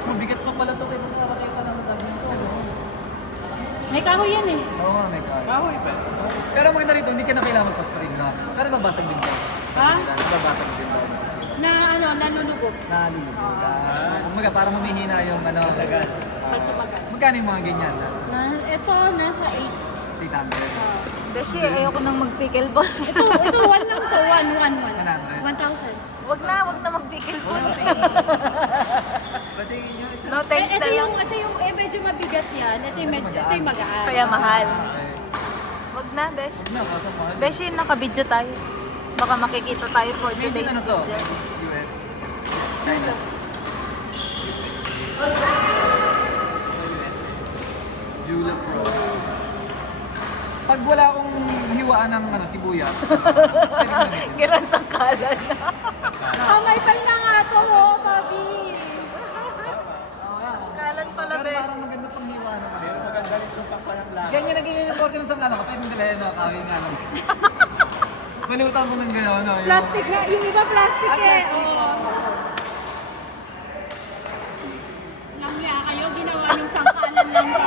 mas mabigat pa pala ito kaysa nakakita ng dito. May kahoy yan eh. Oo nga, may kahoy. Kahoy pa. Pero maganda rito, hindi ka na kailangan pa-stream na. Pero babasag din ka. Ha? Babasag din daw. Na ano, nalulubog. Nalulubog. Kumaga, parang humihina yung ano. Pag tumagal. Magkano yung mga ganyan? Ito, nasa 800. Beshi, ayoko nang mag-pickleball. Ito, 1 lang to. 1,000. Wag na mag-pickleball. Patingin nyo. No, thanks na lang. Ito yung medyo mabigat yan. Ito yung magaan. Kaya mahal. Wag na, Besh. No, kaso mahal. Beshi, naka-video tayo. Baka makikita tayo for Made in today's ano to? video. US. China. Jula Pro. Pag wala akong hiwaan ng sibuyas, pwede ko na dito. Kiran sa kalan. May pal na nga to, oh, Bobby. Kalan pala, Pero Besh. parang maganda pang hiwa naman. Pero maganda rin yung pangpalang lang. Ganyan naging yung ng sanglano ko. Pwede nila yun, kawin nga lang. Malutan mo ng gano'n. Plastic nga. Yung iba plastic eh. Lamya kayo, ginawa ng sangkalan lang to.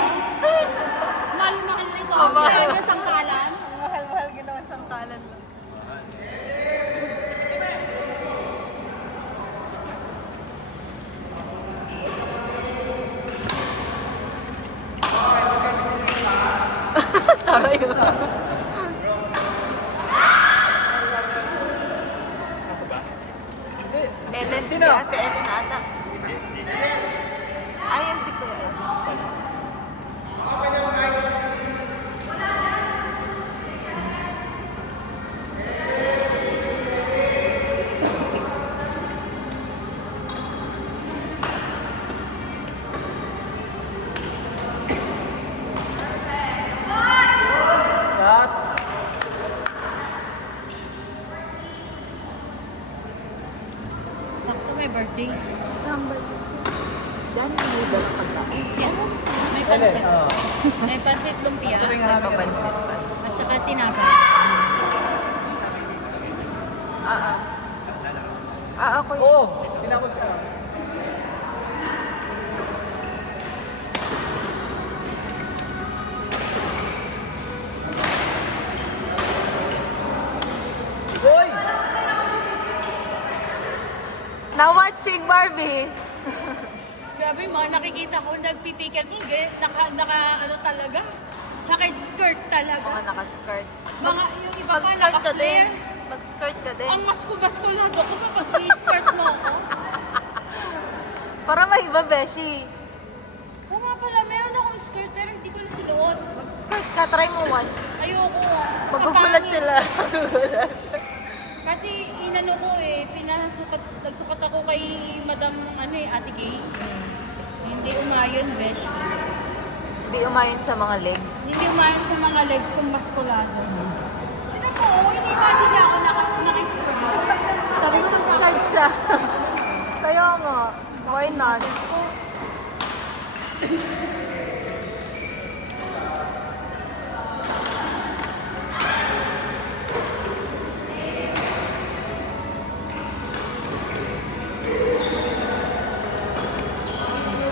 Mahal nito. Mahal na sangkalan. Mahal-mahal ginawa sa kalan. Taray yun. Ellen, si Sino? Ate Ellen ata. Ayan si Kuya Ellen. Cut. Sakto may birthday. Diyan, noodle pagkain. Yes. May pansit. Oo. May pansit lumpia. Sabi nga namin Papansit pa. At saka tinapay. Ako yun. Oo, tinapot ka. Hoy! Now watching Barbie. Grabe mo, nakikita ko nagpipikil mo. Ano talaga. Tsaka skirt talaga. Mga naka-skirts. Mga yung iba pa Mag-skirt ka naka-flare. din. Mag-skirt ka din. Ang maskulado ko pa pag i-skirt mo ako. Para maiba, Beshi. Oo nga pala, meron akong skirt pero hindi ko na sinuot. Mag-skirt ka. Try mo once. Ayoko. Magugulat Kapangit. sila. Kasi inano ko nagsukat ako kay Madam Ate Kay. Hindi umayon, besh. Hindi umayon sa mga legs. Hindi umayon sa mga legs kong maskulado. Ano ko, ini-imagine niya ako naka-skirt. Sabi ko mag-skirt siya. Kaya nga. Why not?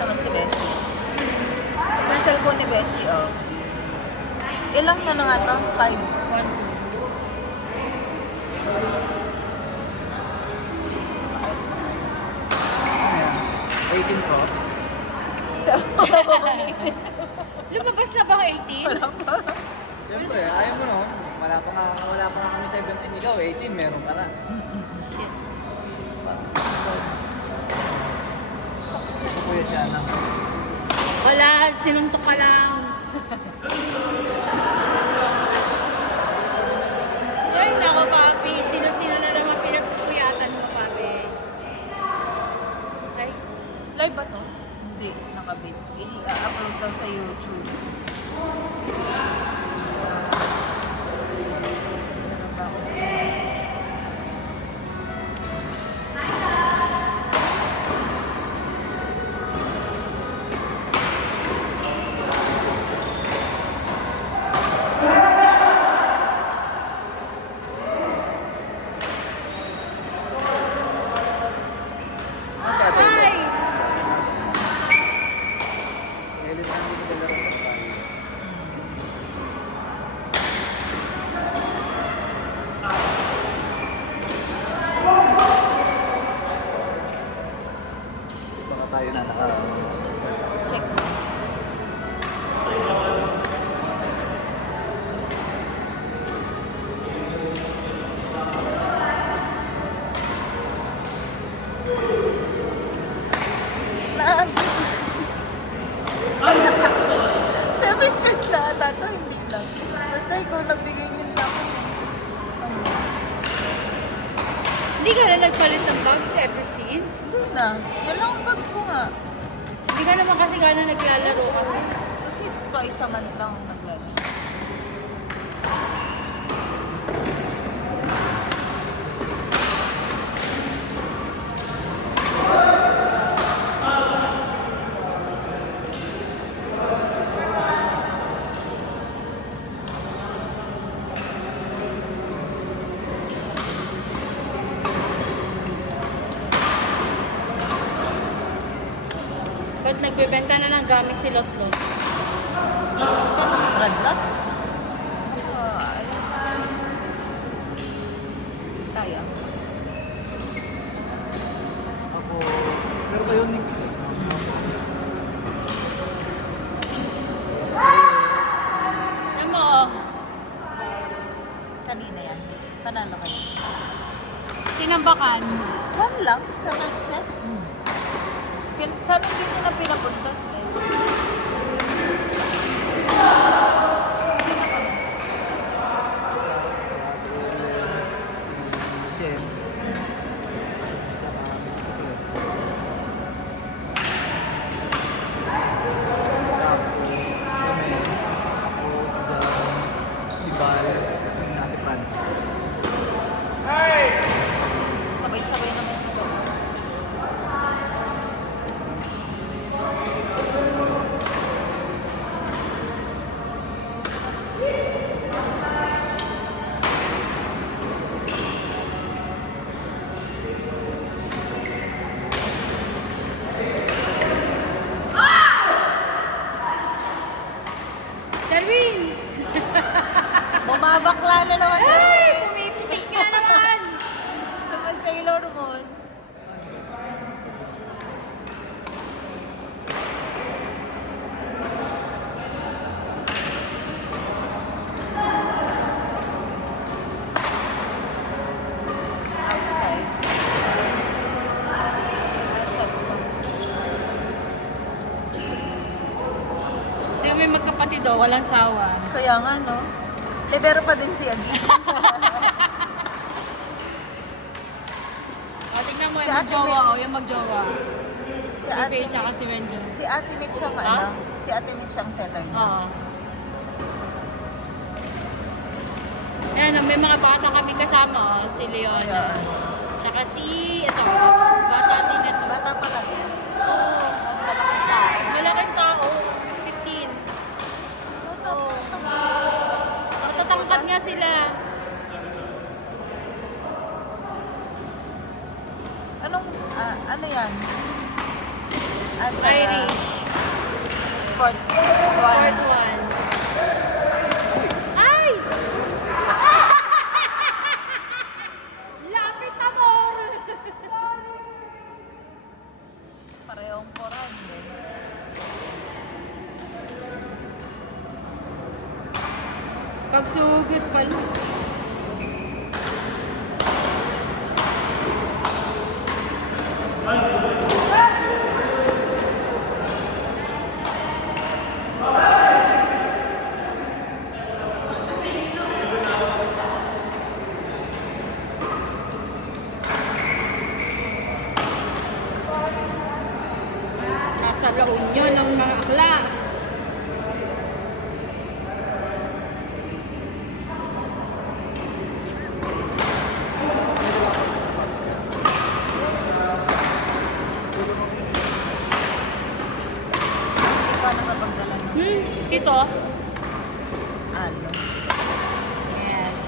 Naman si Beshi. Ito yung cellphone ni Beshi, oh. Ilang na nga to? 5. Ayan. 18 Pro. Lumabas na ba ang 18? Siyempre, ayaw mo no. Wala pa nga kami 17. Ikaw, 18. Meron ka na. Kuya siya na. Wala, sinuntok ka lang. Ay, nako, papi. Sino-sino na naman pinagpupuyatan mo, papi. Ay, live ba to? Hindi, nakabit. I-upload daw sa YouTube. Kasi ate. Hi! tayo na naka... Check. Naagis na. 7 years na ata to, hindi lang. Basta ikaw nagbigay niyan sa akin. Hindi ka na nagpalit ng bags ever since? Hindi na. Yan lang ang bag ko nga. Hindi ka naman kasi gana naglalaro kasi. Kasi twice a month lang ako naglalaro. Ba't nagbebenta na ng gamit si Lotlot? Saan? Radlat? Kaya. Ako, pero kayo next eh. Alam mo, oh, Kanina yan. Panalo kayo. tinambakan. One lang sa mindset. Sana hindi ko na pinapuntas eh. Shem. Si Bal, yung nasa Francis. Sabay-sabay naman ito. Sherwin! Bumabakla na naman kasi. Pumipitik ka na naman! Sa mas Sailor Moon. Outside. Hindi kami magkapatid oh, walang sawa. Kaya nga, no? Libero pa din si Agi. O, tingnan mo Si yung Ate magjowa Mitch. oh, yung magjowa. Si Si Ate Faye tsaka Mitch. si Wendell. Si Ate Mitch siyang Ha? ano? Si Ate Mitch siyang setter niya. Oo. Ayan, may mga bata kami kasama oh, si Leona. Ayan. Tsaka si, ito, bata din ito. Bata pa lang yan. Malaking tao. Malaking tao, 15. Oo. Matatangkad nga sila. Anong, ano yan? As a Irish. sports First one. one. Ay! Lapit amor! Parehong koran din. Pagsugod pala. Nasa La Union ng mga akla. Paano mapagdala ng Ito. ano? Yes.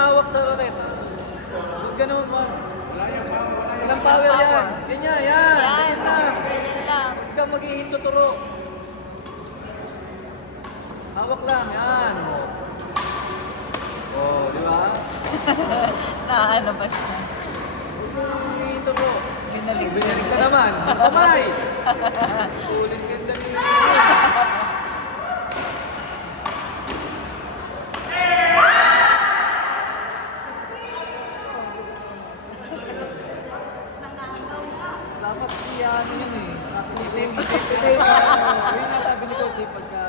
hawak sa raket. Huwag ganun mo. Walang power yan. Ganyan, yan. Yan. Ganyan lang. Ganyan lang. Huwag kang maghihinto turo. Hawak lang, yan. Oh, di ba? Naano ba siya? Huwag kang maghihinto turo. Binalig. Binalig ka naman. Kamay! Ulit ganda niyo. Dapat ano yun eh. Itape. Yun nga sabi ni Coach eh, pagka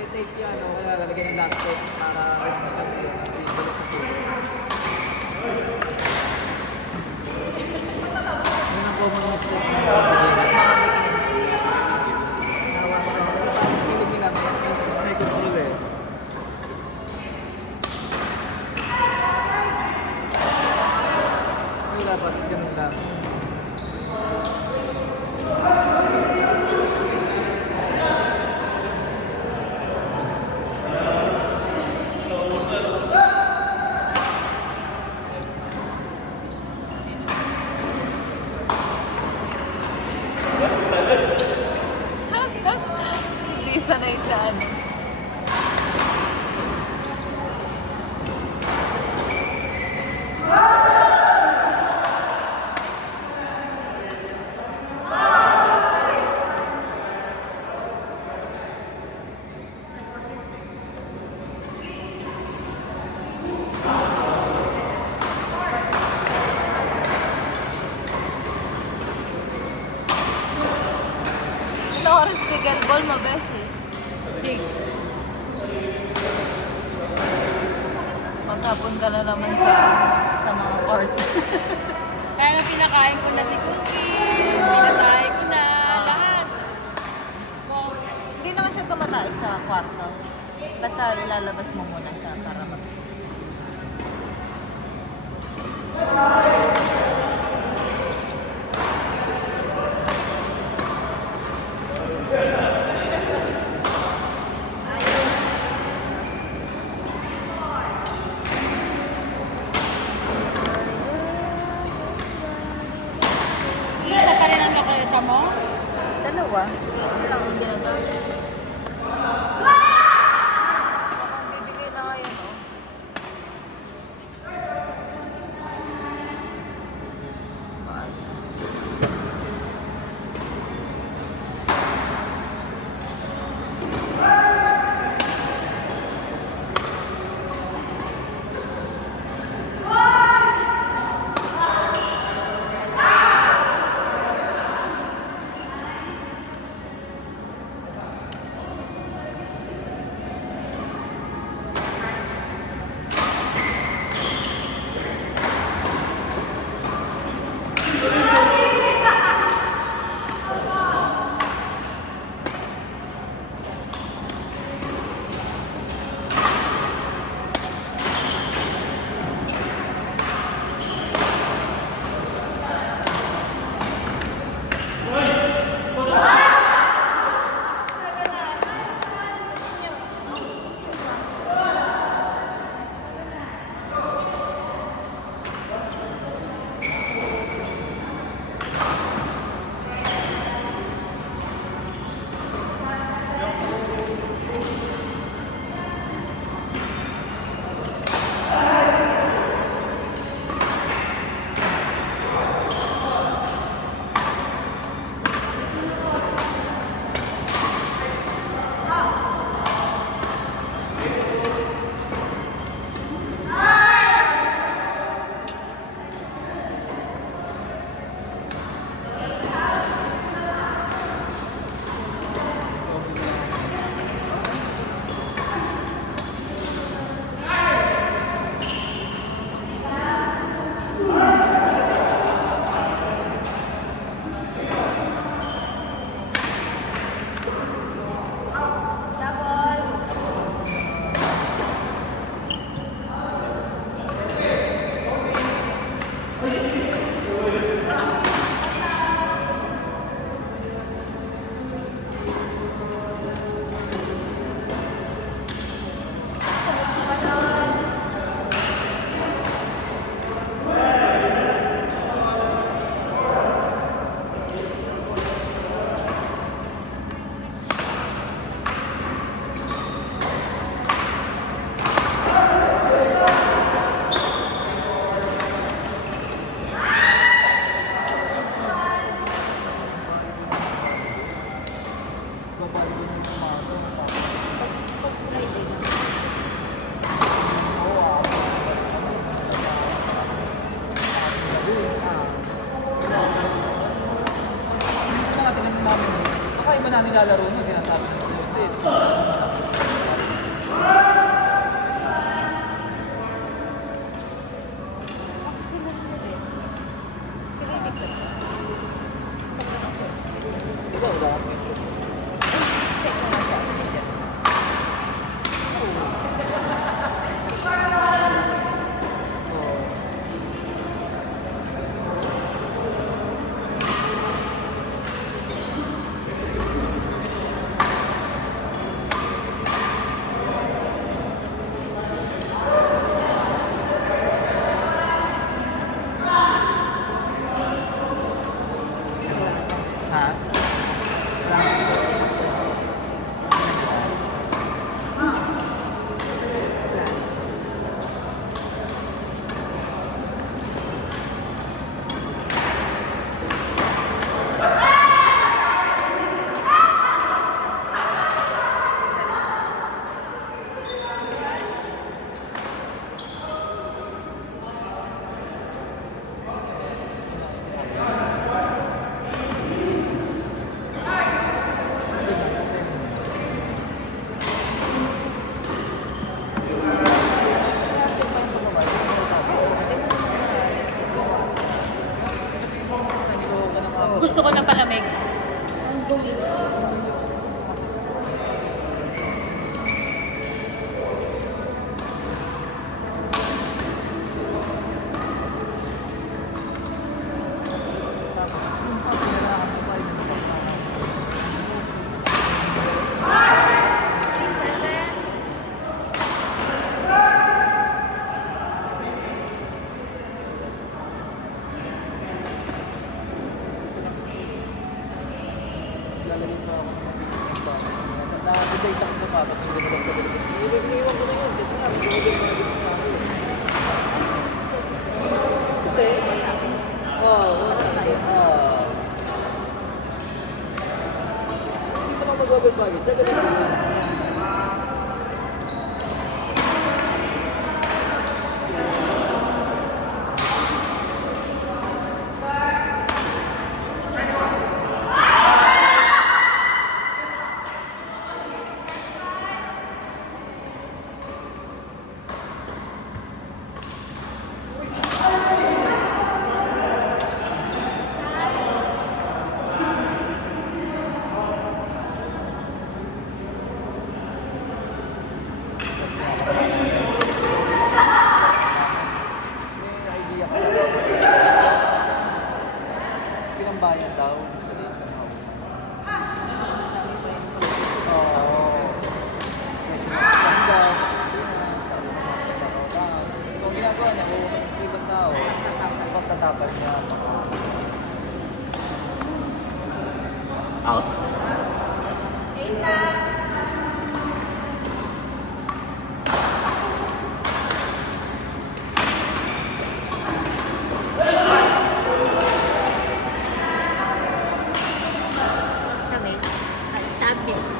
itape yan, kaya lalagyan ng last tape para huwag na siya ibalik sa sulo. Yun ang common mistake na nawa ko na. Pero parang pilig nila, may control eh. Wala pa, ganun lang. Hindi sanay sa ano. Ito oras pickleball mo, Beshi? 6. Maghapon ka na naman sa mga court. Kaya nga pinakain ko na si Cookie, pinakain ko na lahat. Diyos ko. Hindi naman siya tumataas sa kwarto. Basta ilalabas mo muna siya para mag... Isa pa rin ang nakulita mo? Dalawa. Isa lang ang ginagamit. Bibigay na ngayon, oh. naglalaro nun, sinasabi ng student. Diba, wala akong picture. Check mo na sa akin dyan. Ha? Gusto ko ng palamig. Lalagyan pa ako ng mga picture ng bata. Na-design sa akin pa, tapos hindi mo lang pagdating. Iniwan ko na yun, kasi nga, ginagawin ko na din sa akin. Okay. Oo, hindi pa ako mag-overbagage. Gagawin ko na. May idea ko. Pinambayan daw sa lane sa house. Oo. Question of conduct, Pilipinas, kung ginagawa niya, kung sa ibang tao, basta tapal niya. Out. Tamis. Tamis.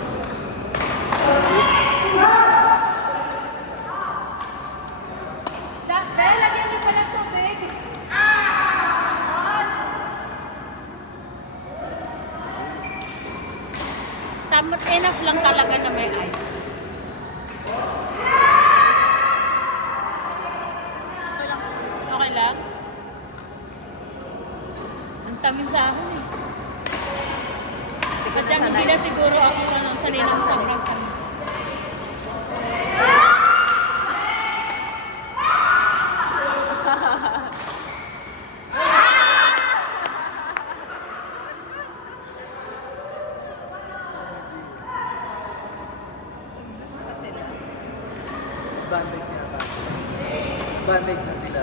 Bella, lagyan niyo pala tubig. Tamot enough lang talaga na may ice. Okay lang? Ang tamis sa akin eh. Sadyang hindi na siguro ako sanay ng sobrang tamis. Bandage na sila.